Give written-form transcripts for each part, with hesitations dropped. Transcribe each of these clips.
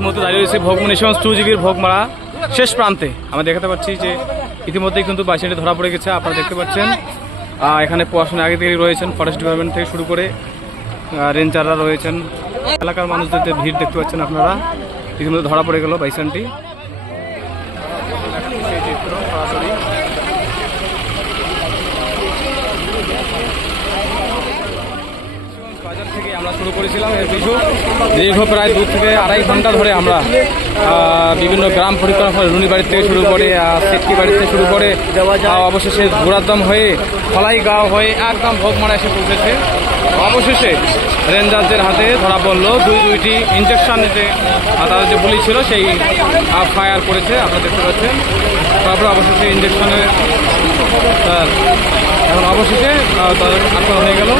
এই মুহূর্তে দাঁড়িয়ে রয়েছে ভোগমনীগঞ্জ 2GB ভোগমারা শেষ প্রান্তে। আমরা দেখাতে পাচ্ছি যে ইতিমধ্যেই কিন্তু বাইসাইডে ধরা পড়ে গেছে। আপনারা দেখতে পাচ্ছেন এখানে প্রশাসনের আগে থেকে রয়েছেন, ফরেস্ট ডিপার্টমেন্ট থেকে শুরু করে রেঞ্জাররা রয়েছেন, এলাকার মানুষদের ভিড় দেখতে পাচ্ছেন আপনারা। ইতিমধ্যে ধরা পড়ে গেল বাইসনটি। বাজার থেকে আমরা শুরু করেছিলাম এর কিছু দীর্ঘ প্রায় 2 থেকে 2.5 ঘন্টা ধরে আমরা বিভিন্ন গ্রাম পরিক্রমা করে রুনি বাড়ির থেকে শুরু করে সেটকি বাড়ি থেকে শুরু করে অবশেষে ঘোড়ারদম হয়ে খলাইগাঁও হয়ে একদম ভোগমারা এসে পৌঁছেছে। অবশেষে রেঞ্জারদের হাতে ধরা পড়লো দুইটি ইঞ্জেকশন নিতে তাদের যে পুলিশ ছিল সেই ফায়ার করেছে, আপনারা দেখতে পাচ্ছেন। তারপরে অবশেষে ইঞ্জেকশনে এখন অবশেষে তাদের আক্রমণ হয়ে গেল।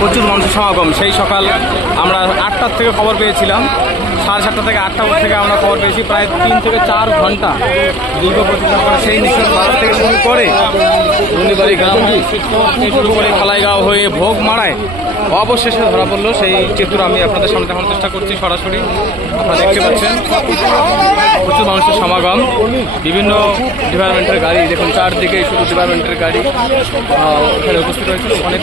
প্রচুর মানুষের সমাগম। সেই সকাল আমরা 8টার থেকে খবর পেয়েছিলাম, 7:30 থেকে 8টা থেকে আমরা খবর পেয়েছি। প্রায় 3 থেকে 4 ঘন্টা দীর্ঘ প্রতীক্ষা করে সেই নিশ্চয় বাজার থেকে শুরু করে রুনিবাড়ি গ্রাম শুরু করে খলাইগাঁও হয়ে ভোগমারায় অবশেষে ধরা পড়লো সেই চিত্র আমি আপনাদের সামনে দেখানোর চেষ্টা করছি সরাসরি। আপনারা দেখতে পাচ্ছেন প্রচুর মানুষের সমাগম, বিভিন্ন ডিপার্টমেন্টের গাড়ি দেখুন, চারদিকে শুধু ডিপার্টমেন্টের গাড়ি এখানে উপস্থিত হয়েছে। অনেক